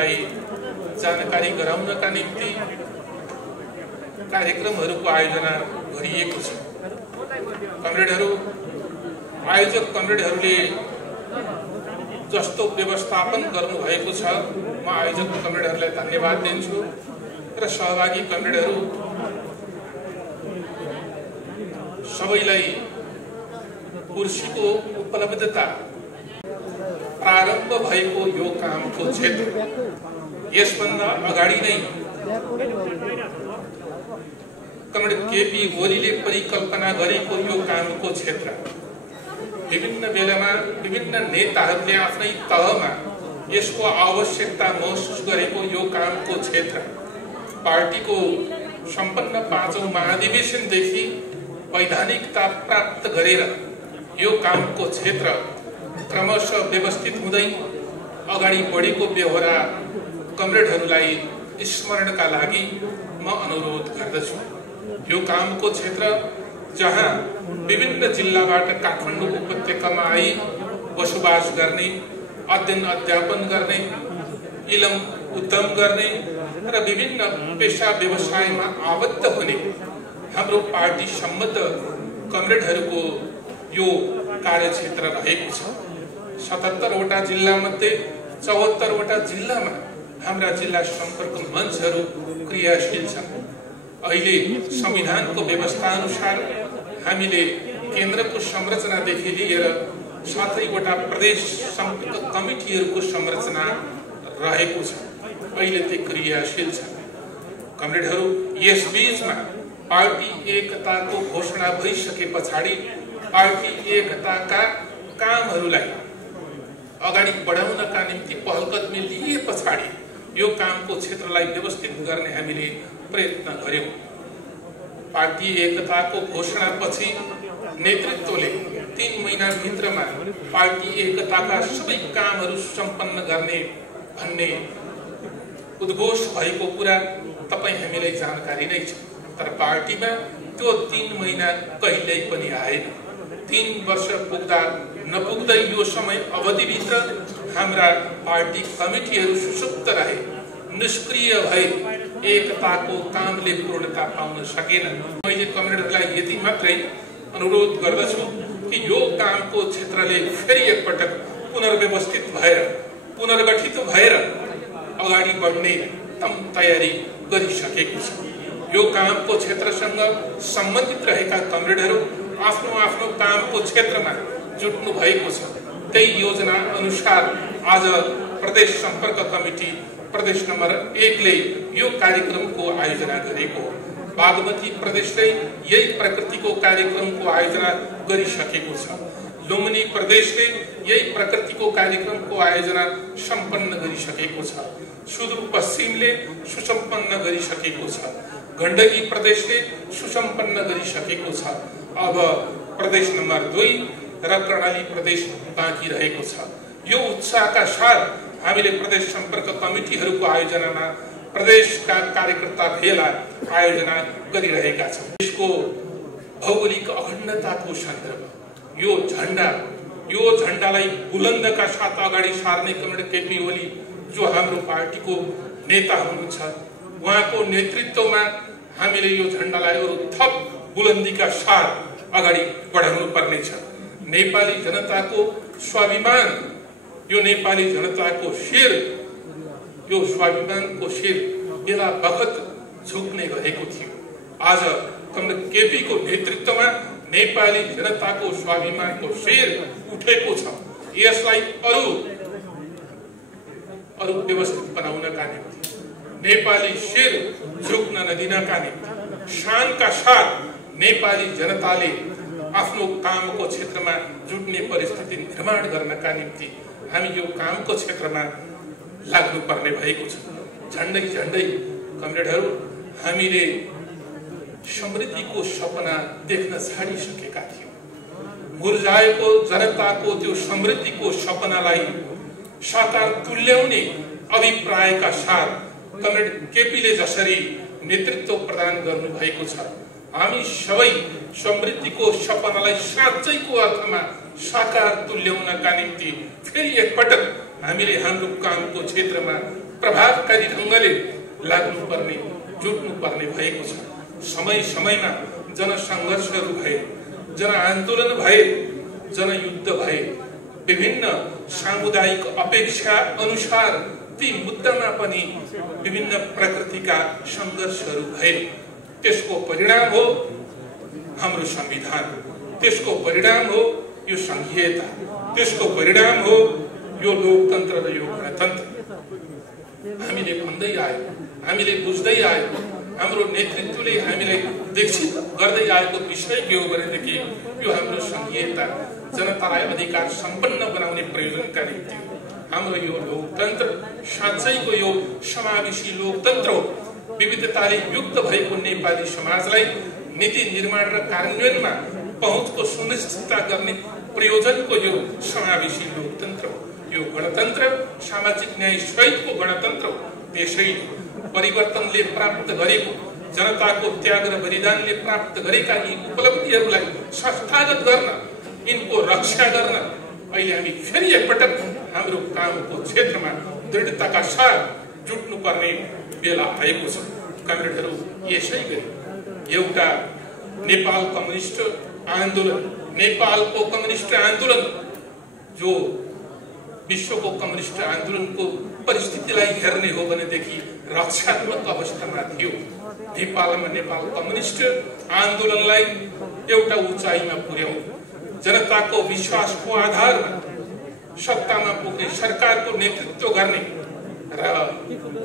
कमरेडहरूलाई जानकारी गराउनका निम्ति कार्यक्रमहरूको आयोजना गरिएको छ। आयोजक कमरेडहरूले जस्तो व्यवस्थापन गर्नुभएको छ, म आयोजक कमरेडहरूलाई धन्यवाद दिन्छु र सहभागी कमरेडहरू सबैलाई कुर्सीको उपलब्धता प्रारम्भ भएको यो कामको क्षेत्र यसभन्दा अगाडि नै कमरेड केपी ओलीले परिकल्पना गरेको यो कामको क्षेत्र विभिन्न बेलामा विभिन्न नेताहरूले आफ्नै तहमा यसको आवश्यकता महसुस गरेको यो कामको क्षेत्र पार्टीको सम्पन्न 5औं महाधिवेशनदेखि वैधानिकता प्राप्त गरेर यो कामको क्षेत्र क्रमशः व्यवस्थित हुँदै अगाडि बढेको बेहोरा कमरेडहरूलाई स्मरणका लागि म अनुरोध गर्दछु। यो कामको क्षेत्र जहाँ विभिन्न जिल्लाबाट काठमाडौँ उपत्यकामा आई बसोबास गर्ने, अध्ययन अध्यापन गर्ने, इलम उद्यम गर्ने र विभिन्न पेशा व्यवसायमा आबद्ध हुने हाम्रो पार्टी सम्बद्ध कमरेडहरूको यो कार्यक्षेत्र रहेको छ। 77 वटा जिल्ला मध्ये 74 वटा जिल्लामा हाम्रा जिल्ला सम्पर्क मञ्चहरू क्रियाशील छन्। अहिले संविधानको व्यवस्था अनुसार हामीले केन्द्रको संरचनादेखि लिएर 7 वटा प्रदेश सम्पर्क कमिटीहरूको संरचना रहेको छ। अहिले त्यो क्रियाशील छ। कमरेडहरू यस बीचमा पार्टी एकताको घोषणा भइसके पछाडि पार्टी एकताका कामहरूलाई अगाडि बढाउनका निम्ति पहलकदमी लिए पछाडि यो कामको क्षेत्रलाई व्यवस्थित गर्ने हामीले प्रयत्न गर्यौं। पार्टी एकताको घोषणापछि नेतृत्वले 3 महिनाभित्रमा पार्टी एकताका सबै कामहरू सम्पन्न गर्ने भन्ने उद्घोष भएको कुरा तपाई हामीलाई जानकारी नै छ। तर पार्टीमा त्यो 3 महिना कहिल्यै पनि आएन। 3 वर्ष पुग्दा नपुग्दै यो समय अवधिभित्र हाम्रा पार्टी कमिटीहरू सुसुप्त रहे, निष्क्रिय भए, एकताको कामले पूर्णता पाउन सकेन। मैले कमरेडहरूलाई यति मात्रै अनुरोध गर्दछु कि यो कामको क्षेत्रले फेरि एकपटक पुनर्व्यवस्थित भएर पुनर्गठित भएर अगाडि बढ्ने तयारी गरिसकेको छ। यो कामको क्षेत्रसँग सम्बन्धित रहेका कमरेडहरू आफ्नो आफ्नो कामको क्षेत्रमा जुट्नु भएको छ। त्यही योजना अनुसार आज प्रदेश सम्पर्क कमिटी प्रदेश नम्बर 1 ले यो कार्यक्रमको आयोजना गरेको हो। बागमती प्रदेशले यही प्रकृतिको कार्यक्रमको आयोजना गरिसकेको छ। लुम्बिनी प्रदेशले यही प्रकृतिको कार्यक्रमको आयोजना सम्पन्न गरिसकेको छ। सुदूरपश्चिमले सुसम्पन्न गरिसकेको छ। गण्डकी प्रदेशले सुसम्पन्न गरिसकेको छ। अब प्रदेश नम्बर 2 र कर्णाली प्रदेश बाँकी रहेको छ। यो उत्साहका साथ हामीले प्रदेश सम्पर्क कमिटीहरूको आयोजनामा प्रदेशका कार्यकर्ता भेला आयोजना गरिरहेका छौं। देशको भौगोलिक अखण्डताको सन्दर्भ यो झण्डालाई बुलन्दका साथ अगाडि सार्ने कमरेड केपी ओली जो हाम्रो पार्टीको नेता हुनुहुन्छ, उहाँको नेतृत्वमा हामीले यो झण्डालाई अरु थप बुलन्दीका साथ अगाडि बढाउनु पर्नेछ। नेपाली जनताको स्वाभिमान, यो नेपाली जनताको शिर, यो स्वाभिमानको शिर बेला बखत झुक्ने गरेको थियो। आज कमरेड केपी को नेतृत्वमा नेपाली जनताको स्वाभिमानको शिर उठेको छ। यसलाई अरु व्यवस्थित बनाउनका निम्ति, नेपाली शिर झुक्न नदिनका निम्ति, शानका साथ नेपाली जनताले आफ्नो कामको क्षेत्रमा जुट्ने परिस्थिति निर्माण गर्नका निम्ति हामी यो कामको क्षेत्रमा लाग्नु पर्ने भएको छ। झण्डै कमरेडहरू हामीले समृद्धिको सपना देख्न छाडिसकेका थियौं। मुरझाएको जनताको त्यो समृद्धिको सपनालाई साकार तुल्याउने अभिप्रायका साथ कमरेड केपीले जसरी नेतृत्व प्रदान गर्नु भएको छ, हामी सबै समृद्धिको सपनालाई साँच्चैको अर्थमा साकार तुल्याउनका निम्ति फेरि एकपटक हामीले हाम्रो कामको क्षेत्रमा प्रभावकारी ढंगले लाग्नुपर्ने जुट्नुपर्ने भएको छ। समय समयमा जनसङ्घर्षहरू भए, जनआन्दोलन भए, जनयुद्ध भए, विभिन्न सामुदायिक अपेक्षा अनुसार ती मुद्दामा पनि विभिन्न प्रकृतिका सङ्घर्षहरू भए। त्यसको परिणाम हो हाम्रो संविधान, त्यसको परिणाम हो यो संघीयता, त्यसको परिणाम हो यो लोकतन्त्र र यो गणतन्त्र। हामीले भन्दै आयो, हामीले बुझ्दै आयो, हाम्रो नेतृत्वले हामीलाई दीक्षित गर्दै आएको विषय के हो भनेदेखि यो हाम्रो संघीयता जनतालाई अधिकार सम्पन्न बनाउने प्रयोजनका निम्ति हाम्रो यो लोकतन्त्र साँच्चैको यो समावेशी लोकतन्त्र हो। विविधताले युक्त भएको नेपाली समाजलाई नीति निर्माण र कार्यान्वयनमा पहुँचको सुनिश्चितता गर्ने प्रयोजनको यो समावेशी लोकतन्त्र हो। यो गणतन्त्र सामाजिक न्याय सहितको गणतन्त्र हो। त्यसैले परिवर्तनले प्राप्त गरेको, जनताको त्याग र बलिदानले प्राप्त गरेका यी उपलब्धिहरूलाई संस्थागत गर्न, यिनको रक्षा गर्न अहिले हामी फेरि एकपटक हाम्रो कामको क्षेत्रमा दृढताका साथ जुट्नुपर्ने बेला आएको छ। कमरेडहरू, यसै गरी एउटा नेपाल कम्युनिस्ट आन्दोलन, नेपालको कम्युनिस्ट आन्दोलन जो विश्वको कम्युनिस्ट आन्दोलनको परिस्थितिलाई हेर्ने हो भनेदेखि रक्षात्मक अवस्थामा थियो। नेपालमा नेपाल कम्युनिस्ट आन्दोलनलाई एउटा उचाइमा पुर्याउनु, जनताको विश्वासको आधारमा सत्तामा पुग्ने सरकारको नेतृत्व गर्ने र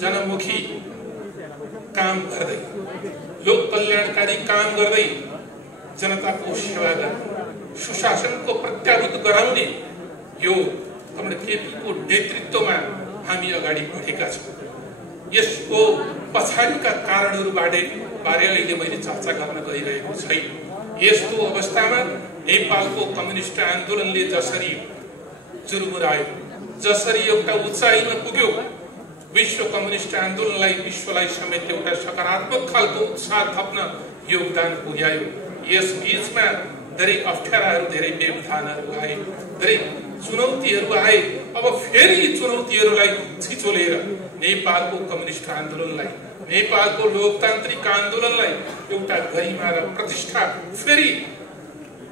जनमुखी काम गर्दै, लोक कल्याणकारी काम गर्दै जनताको सेवा गर्ने, सुशासनको प्रत्याभूत गराउने यो कमरेड केपीको नेतृत्वमा हामी अगाडि बढेका छौँ। यसको पछाडिका कारणहरूबारे अहिले मैले चर्चा गर्न गइरहेको छैन। यस्तो अवस्थामा नेपालको कम्युनिस्ट आन्दोलनले जसरी जुर्मुरायो, जसरी एउटा उचाइमा पुग्यो, विश्व कम्युनिस्ट आन्दोलनलाई, विश्वलाई समेत एउटा सकारात्मक खालको उत्साह थप्न योगदान पुर्यायो। यस बीचमा धेरै अप्ठ्याराहरू, धेरै व्यवधानहरू आए, धेरै चुनौतीहरू आए। अब फेरि यी चुनौतीहरूलाई छिचोलेर नेपालको कम्युनिस्ट आन्दोलनलाई, नेपालको लोकतान्त्रिक आन्दोलनलाई एउटा गरिमा र प्रतिष्ठा फेरि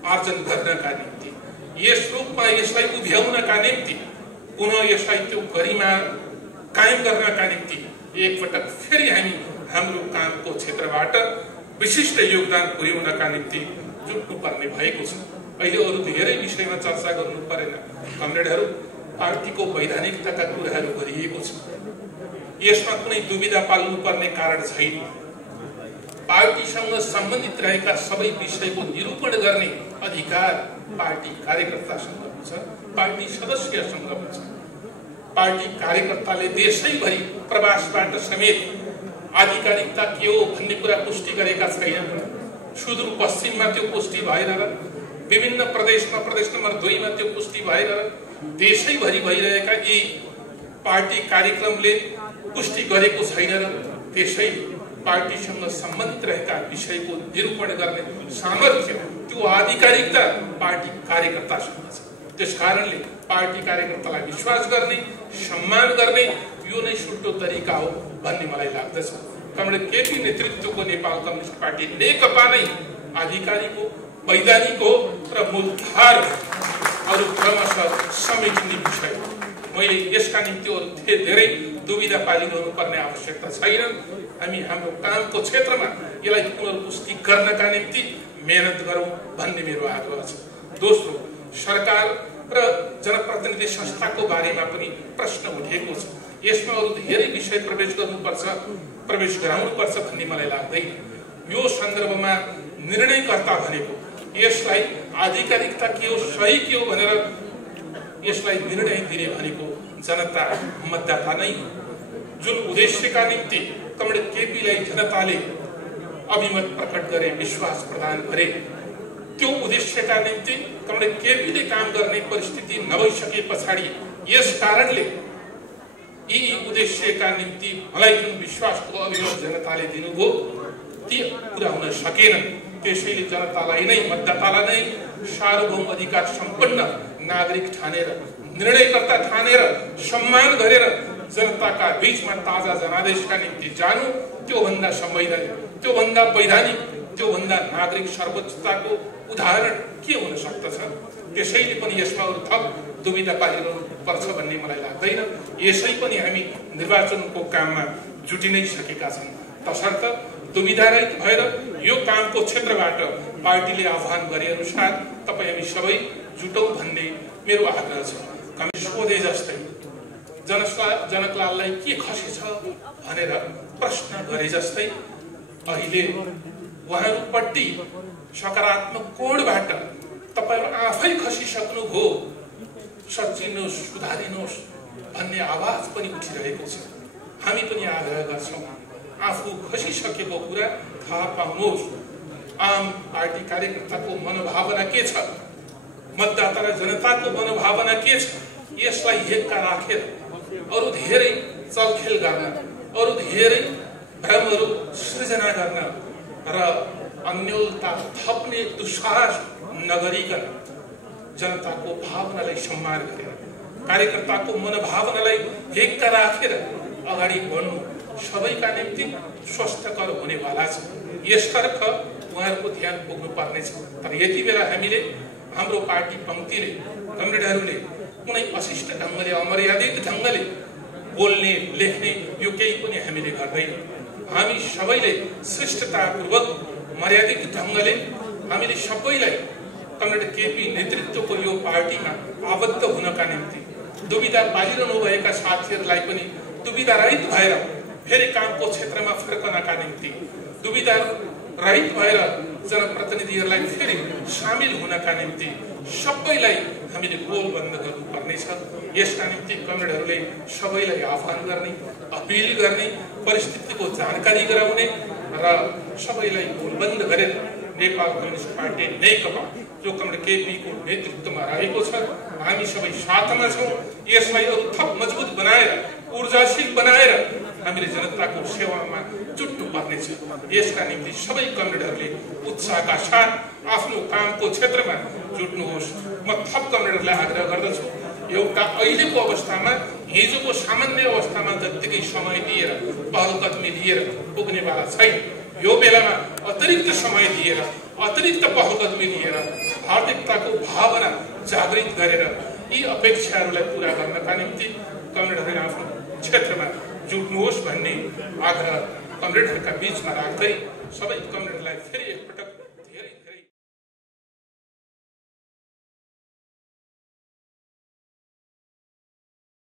आर्जन गर्नका निम्ति, यस रूपमा यसलाई उभ्याउनका निम्ति, पुनः यसलाई त्यो गरिमा कायम गर्नका निम्ति एकपटक फेरि हामी हाम्रो कामको क्षेत्रबाट विशिष्ट योगदान पुर्याउनका निम्ति जुट्नुपर्ने भएको छ। अहिले अरू धेरै विषयमा चर्चा गर्नु परेन। कमरेडहरू, पार्टीको वैधानिकताका कुराहरू गरिएको छ, यसमा कुनै दुविधा पाल्नुपर्ने कारण छैन। पार्टीसँग सम्बन्धित रहेका सबै विषयको निरूपण गर्ने अधिकार पार्टी कार्यकर्तासँग हुन्छ, पार्टी सदस्यसँग हुन्छ। पार्टी कार्यकर्ताले देशैभरि प्रवासबाट समेत आधिकारिकता के हो भन्ने कुरा पुष्टि गरेका छैनन्। सुदूरपश्चिममा त्यो पुष्टि भएर, विभिन्न प्रदेशमा, प्रदेश नम्बर 2 मा त्यो पुष्टि भएर, देशैभरि भइरहेका यी पार्टी कार्यक्रमले पुष्टि गरेको छैन र त्यसैले पार्टीसँग सम्बन्धित रहेका विषयको निरूपण गर्ने सामर्थ्य, त्यो आधिकारिकता पार्टी कार्यकर्तासँग छ। त्यसकारणले पार्टी कार्यकर्तालाई विश्वास गर्ने, सम्मान गर्ने यो नै सुल्टो तरिका हो भन्ने मलाई लाग्दछ। कमरेड केपी नेतृत्वको नेपाल कम्युनिस्ट पार्टी नेकपा नै आधिकारिक हो, वैधानिक हो र मूलधार अरू क्रमशः समेटिने विषय हो। मैले यसका निम्ति अरू धेरै दुविधा पालिरहनु पर्ने आवश्यकता छैन। हामी हाम्रो कामको क्षेत्रमा यसलाई पुनर्पुष्टि गर्नका निम्ति मेहनत गरौँ भन्ने मेरो आग्रह छ। दोस्रो, सरकार र जनप्रतिनिधि संस्थाको बारेमा पनि प्रश्न उठेको छ। यसमा अरू धेरै विषय प्रवेश गर्नुपर्छ, प्रवेश गराउनुपर्छ भन्ने मलाई लाग्दैन। यो सन्दर्भमा निर्णयकर्ता भनेको यसलाई आधिकारिकता के हो, सही के हो भनेर यसलाई निर्णय दिने भनेको जनता, मतदाता नै हो। जुन उद्देश्यका निम्ति कमरेड केपीलाई जनताले अभिमत प्रकट गरे, विश्वास प्रदान गरे, त्यो उद्देश्यका निम्ति कमरेड केपीले काम गर्ने परिस्थिति नभइसके पछाडि यस कारणले यी उद्देश्यका निम्ति मलाई जुन विश्वासको अभिमत जनताले दिनुभयो ती पूरा हुन सकेन। त्यसैले जनतालाई नै, मतदातालाई नै सार्वभौम अधिकार सम्पन्न नागरिक ठानेर, निर्णयकर्ता ठानेर, सम्मान गरेर जनताका बीचमा ताजा जनादेशका निम्ति जानु त्योभन्दा संवैधानिक, त्योभन्दा वैधानिक, त्योभन्दा नागरिक सर्वोच्चताको उदाहरण के हुन सक्दछ। त्यसैले पनि यसमा अरु थप दुविधा पारिनु पर्छ भन्ने मलाई लाग्दैन। यसै पनि हामी निर्वाचनको काममा जुटि नै सकेका छौं। तसर्थ दुविधारहित भएर यो कामको क्षेत्रबाट पार्टीले आह्वान गरे अनुसार तपाई हामी सबै जुटौं भन्ने मेरो आग्रह छ। हामी सोधे जस्तै जनकलाललाई के खसी छ भनेर प्रश्न गरे जस्तै अहिले उहाँहरूपट्टि सकारात्मक कोणबाट तपाईहरु आफै खसिसक्नुभयो, सच्चिनुहोस्, सुधारिनुहोस् भन्ने आवाज पनि उठिरहेको छ। हामी पनि आग्रह गर्छौं आफू खसिसकेको कुरा थाहा पाउनुहोस्। आम पार्टी कार्यकर्ताको मनोभावना के छ, मतदाता र जनताको मनोभावना के छ, यसलाई हेक्का राखेर अरु धेरै चलखेल गर्न, अरु धेरै भ्रमहरू सृजना गर्न र अन्योलता थप्ने दुस्साहस नगरिकन जनताको भावनालाई सम्मान गरेर, कार्यकर्ताको मनोभावनालाई हेक्का राखेर अगाडि बढ्नु सबैका निम्ति स्वस्थकर हुनेवाला छ। यसतर्फ उहाँहरूको ध्यान पुग्नु पर्नेछ। तर यति बेला हामीले, हाम्रो पार्टी पंक्तिले, कमरेडहरूले कुनै अशिष्ट ढंगले, अमर्यादित ढंगले बोल्ने, लेख्ने यो केही पनि हामीले गर्दैन। हामी सबैले शिष्टतापूर्वक, मर्यादित ढंगले हामीले सबैलाई कमरेड केपी नेतृत्वको यो पार्टीमा आबद्ध हुनका निम्ति, दुविधा पालिरहनु भएका साथीहरूलाई पनि दुविधा रहित भएर फेरि कामको क्षेत्रमा फर्कनका निम्ति, दुविधा रहित भएर जनप्रतिनिधिहरूलाई फेरि सामेल हुनका निम्ति सबैलाई हामीले गोल बन्द गर्नुपर्नेछ। यसका निम्ति कमरेडहरूले सबैलाई आह्वान गर्ने, अपिल गर्ने, परिस्थितिको जानकारी गराउने र सबैलाई गोलबन्द गरेर नेपाल कम्युनिस्ट पार्टी नेकपा जो कमरेड केपी को नेतृत्वमा रहेको छ, हामी सबै साथमा छौं। यसलाई अरु थप मजबुत बनाएर, ऊर्जाशील बनाएर हामीले जनताको सेवामा जुट्नु पर्नेछ। यसका निम्ति सबै कमरेडहरूले उत्साहका साथ आफ्नो कामको क्षेत्रमा जुट्नुहोस्। म थप कमरेडहरूलाई आग्रह गर्दछु, एउटा अहिलेको अवस्थामा, हिजोको सामान्य अवस्थामा जतिकै समय दिएर, पहलकदमी लिएर पुग्नेवाला छैन। यो बेलामा अतिरिक्त समय दिएर, अतिरिक्त पहलकदमी लिएर, हार्दिकताको भावना जागृत गरेर यी अपेक्षाहरूलाई पूरा गर्नका निम्ति कमरेडहरूले आफ्नो क्षेत्रमा जुट्नुहोस् भन्ने आग्रह कमरेडहरूका बीचमा राख्दै सबै कमरेडलाई फेरि एकपटक